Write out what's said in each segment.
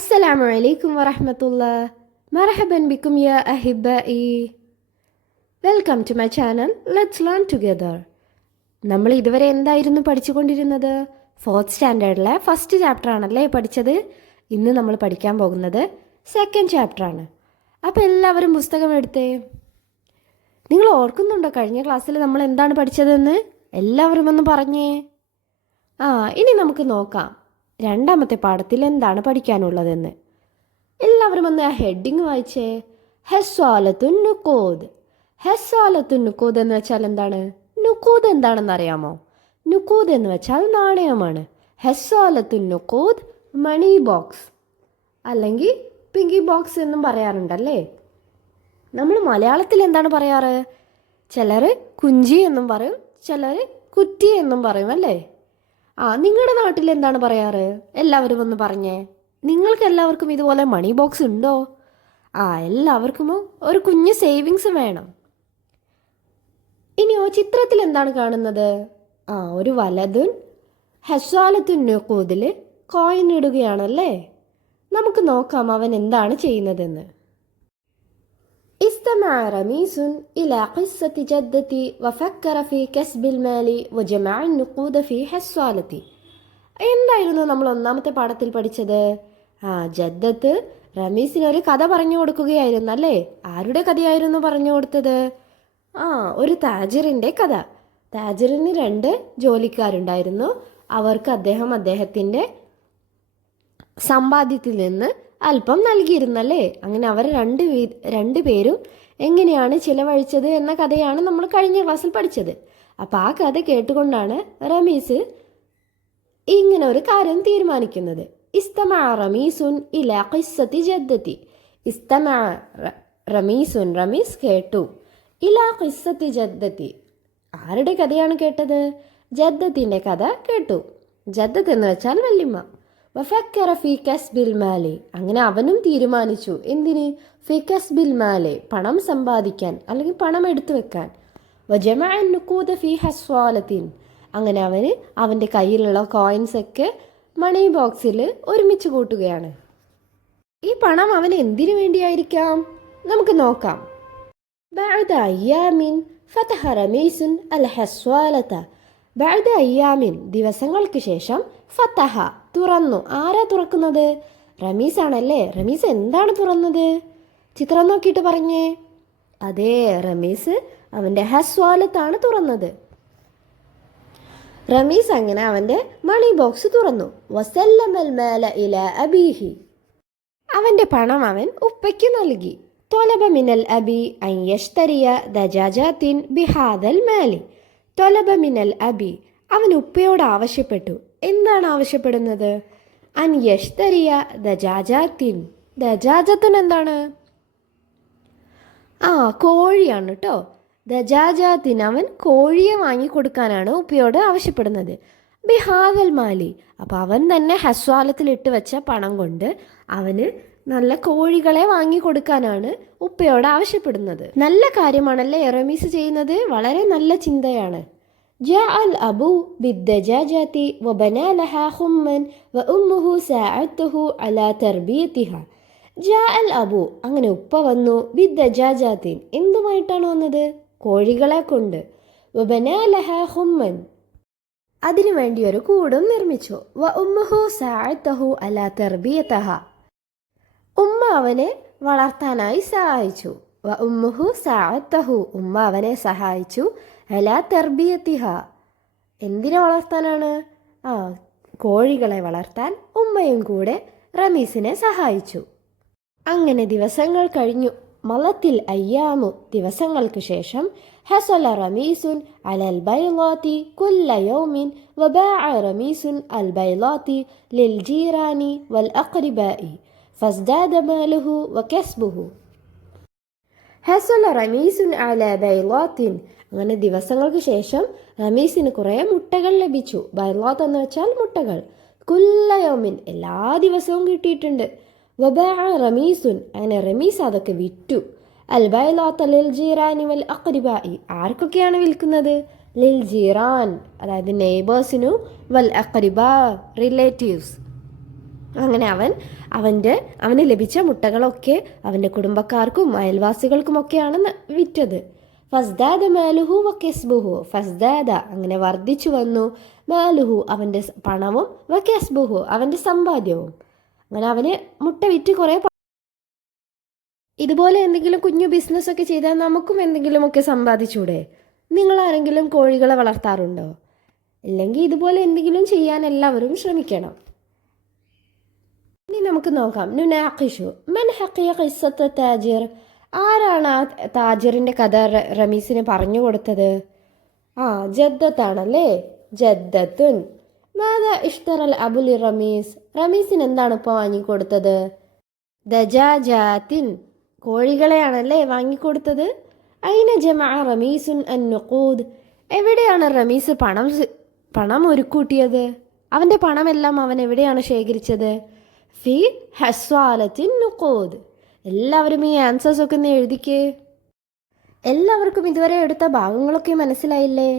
السلام عليكم ورحمة الله. مرحبا بكم يا أحبائي. Welcome to my channel. Let's learn together. നമ്മൾ ഇതുവരെ എന്തായിരുന്നു പഠിച്ചുകൊണ്ടിരുന്നത്? 4th സ്റ്റാൻഡേർഡിലെ ഫസ്റ്റ് ചാപ്റ്റർ ആണല്ലേ പഠിച്ചത്. ഇന്ന് നമ്മൾ പഠിക്കാൻ പോകുന്നത് സെക്കൻഡ് ചാപ്റ്ററാണ്. അപ്പോൾ എല്ലാവരും പുസ്തകം എടുത്തേ. നിങ്ങൾ ഓർക്കുന്നുണ്ടോ കഴിഞ്ഞ ക്ലാസ്സിൽ നമ്മൾ എന്താണ് പഠിച്ചതെന്ന്? എല്ലാവരും ഒന്ന് പറഞ്ഞേ. ഇനി നമുക്ക് നോക്കാം രണ്ടാമത്തെ പാഠത്തിൽ എന്താണ് പഠിക്കാനുള്ളതെന്ന്. എല്ലാവരും ഒന്ന് ആ ഹെഡിങ് വായിച്ചേ. ഹെസ്വാലത്തുൻ നുക്കൂദ്. ഹെസ്വാലത്തുൻ നുക്കൂദ് എന്ന് വെച്ചാൽ എന്താണ്? നുക്കൂദ് എന്താണെന്ന് അറിയാമോ? നുക്കൂദ് എന്ന് വെച്ചാൽ നാണയമാണ്. ഹെസ്വാലത്തുൻ നുക്കൂദ് മണി ബോക്സ് അല്ലെങ്കിൽ പിങ്കി ബോക്സ് എന്നും പറയാറുണ്ടല്ലേ. നമ്മൾ മലയാളത്തിൽ എന്താണ് പറയാറ്? ചിലർ കുഞ്ചി എന്നും പറയും, ചിലർ കുറ്റി എന്നും പറയും അല്ലേ. നിങ്ങളുടെ നാട്ടിൽ എന്താണ് പറയാറ്? എല്ലാവരും ഒന്ന് പറഞ്ഞേ. നിങ്ങൾക്ക് എല്ലാവർക്കും ഇതുപോലെ മണി ബോക്സ് ഉണ്ടോ? എല്ലാവർക്കും ഒരു കുഞ്ഞ് സേവിങ്സ് വേണം. ഇനിയോ ചിത്രത്തിൽ എന്താണ് കാണുന്നത്? ഒരു വലതുൻ ഹസ്വാലത്തുൻ നുഖൂദിൽ കോയിൻ ഇടുകയാണല്ലേ. നമുക്ക് നോക്കാം അവൻ എന്താണ് ചെയ്യുന്നതെന്ന്. استمع رميس إلى قصة جدتي وفكر في كسب المال وجمع النقود في حصالتي. എന്തായിരുന്നു നമ്മൾ ഒന്നാമത്തെ പാഠത്തിൽ പഠിച്ചത്? ജദ്ദത്ത് റമീസിന് ഒരു കഥ പറഞ്ഞു കൊടുക്കുകയായിരുന്നു അല്ലേ. ആരുടെ കഥയായിരുന്നു പറഞ്ഞു കൊടുത്തത്? ഒരു താജിറിൻ്റെ കഥ. താജിറിന് 2 ജോലിക്കാരുണ്ടായിരുന്നു. അവർക്ക് അദ്ദേഹത്തിൻ്റെ സമ്പാദ്യത്തിൽ നിന്ന് അല്പം നൽകിയിരുന്നല്ലേ. അങ്ങനെ അവർ രണ്ടുപേരും എങ്ങനെയാണ് ചിലവഴിച്ചത് എന്ന കഥയാണ് നമ്മൾ കഴിഞ്ഞ ക്ലാസ്സിൽ പഠിച്ചത്. അപ്പോൾ ആ കഥ കേട്ടുകൊണ്ടാണ് റമീസ് ഇങ്ങനെ ഒരു കാര്യം തീരുമാനിക്കുന്നത്. ഇസ്തമഅ റമീസുൻ ഇലാ ഖിസ്സത്തി ജദ്ദതി. ഇസ്തമഅ റമീസുൻ, റമീസ് കേട്ടു. ഇലാ ഖിസ്സത്തി ജദ്ദതി, ആരുടെ കഥയാണ് കേട്ടത്? ജദ്ദത്തിൻ്റെ കഥ കേട്ടു. ജദ്ദത്ത് എന്ന് വെച്ചാൽ വല്യമ്മ. വഫക്കറ ഫി കസ്ബിൽ മാലി, അങ്ങനെ അവനും തീരുമാനിച്ചു. എന്തിന്? ഫി കസ്ബിൽ മാലി, പണം സമ്പാദിക്കാൻ അല്ലെങ്കിൽ പണം എടുത്തു വെക്കാൻ. വജമഅ നുഖൂദ ഫി ഹസ്വാലത്തിൻ, അങ്ങനെ അവൻ്റെ കയ്യിലുള്ള കോയിൻസ് ഒക്കെ മണി ബോക്സിൽ ഒരുമിച്ച് കൂട്ടുകയാണ്. ഈ പണം അവൻ എന്തിനു വേണ്ടിയായിരിക്കാം? നമുക്ക് നോക്കാം. ബഅദ അയ്യാമിൻ ഫതഹ റമീസുൻ അൽ ഹസ്വാലത. ബഅദ അയ്യാമിൻ, ദിവസങ്ങൾക്ക് ശേഷം, ഫതഹ, തുറന്നു. ആരാ തുറക്കുന്നത്? റമീസ് ആണല്ലേ. റമീസ് എന്താണ് തുറന്നത്? ചിത്രം നോക്കിയിട്ട് പറഞ്ഞേ. അതെ, റമീസ് അവൻ്റെ ഹസ്വാലത്താണ് തുറന്നത്. റമീസ് അങ്ങനെ അവൻ്റെ മണി ബോക്സ് തുറന്നു. വസല്ലമൽ മാല ഇലാ അബീഹി, അവൻ്റെ പണം അവൻ ഉപ്പയ്ക്ക് നൽകി. ത്വലബ മിനൽ അബി അൻ യശ്തരിയ ദജാജാത്തിൻ ബിഹാദൽ മാലി. ത്വലബ മിനൽ അബി, അവൻ ഉപ്പയോട് ആവശ്യപ്പെട്ടു. എന്താണ് ആവശ്യപ്പെടുന്നത്? അൻ യശ്തരിയ ദജാജാത്തിൻ. ദജാജത്തുൻ എന്താണ്? കോഴിയാണ് കേട്ടോ. ദജാജാത്തിൻ, അവൻ കോഴിയെ വാങ്ങിക്കൊടുക്കാനാണ് ഉപ്പയോട് ആവശ്യപ്പെടുന്നത്. ബിഹാദൽ മാലി, അപ്പോൾ അവൻ തന്നെ ഹസ്വാലത്തിൽ ഇട്ട് വെച്ച പണം കൊണ്ട് അവന് നല്ല കോഴികളെ വാങ്ങിക്കൊടുക്കാനാണ് ഉപ്പയോട് ആവശ്യപ്പെടുന്നത്. നല്ല കാര്യമാണല്ലേ റമീസ് ചെയ്യുന്നത്. വളരെ നല്ല ചിന്തയാണ്. جاء الأبو بالدجاجة وبنى لها خما وأمه ساعدته على تربيتها. جاء الأبو, അങ്ങനെ ഉപ്പ വന്നു. ബിദ്ദജാജാത്തിൻ, എന്തുമായിട്ടാണ് വന്നത്? കോഴികളെ കൊണ്ട്. വബനാ ലഹാ ഖുമ്മൻ, അതിനു വേണ്ടി ഒരു കൂടും നിർമ്മിച്ചു. വഉമ്മുഹു സഅദതഹു അലാ തർബിയതഹ, ഉമ്മ അവനെ വളർത്താനായി സഹായിച്ചു. വഉമ്മുഹു സഅദതഹു, ഉമ്മ അവനെ സഹായിച്ചു. അലാ തർബിയത്തിഹ, എന്തിനെ വളർത്താനാണ്? കോഴികളെ വളർത്താൻ ഉമ്മയും കൂടെ റമീസിനെ സഹായിച്ചു. അങ്ങനെ ദിവസങ്ങൾ കഴിഞ്ഞു. മലത്തിൽ അയ്യാമു, ദിവസങ്ങൾക്ക് ശേഷം. ഹസല റമീസുൻ അലൽ ബൈളാത്തി കുല്ല യൗമിൻ വബാഅ റമീസുൻ അൽ ബൈളാത്തി ലിൽ ജീറാനി വൽ അഖ്രിബാഇ ഫസ്ദാദ മാലുഹു വകസ്ബുഹു. ഹസല റമീസുൻ അല ബൈളാത്തിൻ, അങ്ങനെ ദിവസങ്ങൾക്ക് ശേഷം റമീസിന് കുറേ മുട്ടകൾ ലഭിച്ചു. ബൈളാത്ത് എന്ന് വെച്ചാൽ മുട്ടകൾ. കുല്ലയോമിൻ, എല്ലാ ദിവസവും കിട്ടിയിട്ടുണ്ട്. വബാഅ റമീസുൻ, അങ്ങനെ റമീസ് അതൊക്കെ വിറ്റു. അൽ ബൈളാത്ത് ലിൽ ജീറാനി വൽ അഖ്രിബാഇ, ആർക്കൊക്കെയാണ് വിൽക്കുന്നത്? ലിൽ ജീറാൻ, അതായത് നെയ്ബേഴ്സിനു, വൽ അഖ്രിബ, റിലേറ്റീവ്സ്. അങ്ങനെ അവന് ലഭിച്ച മുട്ടകളൊക്കെ അവൻ്റെ കുടുംബക്കാർക്കും അയൽവാസികൾക്കുമൊക്കെയാണ് വിറ്റത്. ഫസ്ദാദ മാലുഹു വകസ്ബുഹു, ഫസ്ദാദ അങ്ങനെ വർദ്ധിച്ചു വന്നു, മാലുഹു അവൻ്റെ പണവും, വകസ്ബുഹു അവൻ്റെ സമ്പാദ്യവും. അങ്ങനെ അവന് മുട്ട വിറ്റ് കുറേ. ഇതുപോലെ എന്തെങ്കിലും കുഞ്ഞു ബിസിനസ്സൊക്കെ ചെയ്താൽ നമുക്കും എന്തെങ്കിലുമൊക്കെ സമ്പാദിച്ചൂടെ? നിങ്ങളാരെങ്കിലും കോഴികളെ വളർത്താറുണ്ടോ? ഇല്ലെങ്കിൽ ഇതുപോലെ എന്തെങ്കിലും ചെയ്യാൻ എല്ലാവരും ശ്രമിക്കണം. ഇനി നമുക്ക് നോക്കാം. നുനാഖിഷു മൻ ഹഖിയ ഖിസ്സത്ത് താജിർ, ആരാണ് ആ താജിറിൻ്റെ കഥ റമീസിന് പറഞ്ഞു കൊടുത്തത്? ജദ്ദത്താണല്ലേ. ജദ്ദത്തുൻ. മാതാ ഇഷ്തറൽ അബുലി റമീസ്, റമീസിന് എന്താണ് ഇപ്പോൾ വാങ്ങിക്കൊടുത്തത്? ദജാജാത്തിൻ, കോഴികളെയാണല്ലേ വാങ്ങിക്കൊടുത്തത്. ഐന ജമഅ റമീസുൻ അൻ നുഖൂദ്, എവിടെയാണ് റമീസ് പണം ഒരുക്കൂട്ടിയത്? അവൻ്റെ പണമെല്ലാം അവൻ എവിടെയാണ് ശേഖരിച്ചത്? ഫി ഹസ്വാലത്തിൻ നുഖൂദ്. എല്ലാവരും ഈ ആൻസേഴ്സ് ഒക്കെ ഒന്ന് എഴുതിക്കേ. എല്ലാവർക്കും ഇതുവരെ എടുത്ത ഭാഗങ്ങളൊക്കെ മനസ്സിലായില്ലേ?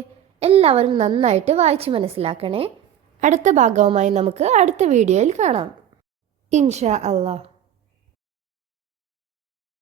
എല്ലാവരും നന്നായിട്ട് വായിച്ച് മനസ്സിലാക്കണേ. അടുത്ത ഭാഗവുമായി നമുക്ക് അടുത്ത വീഡിയോയിൽ കാണാം, ഇൻഷാ അല്ലാഹ്.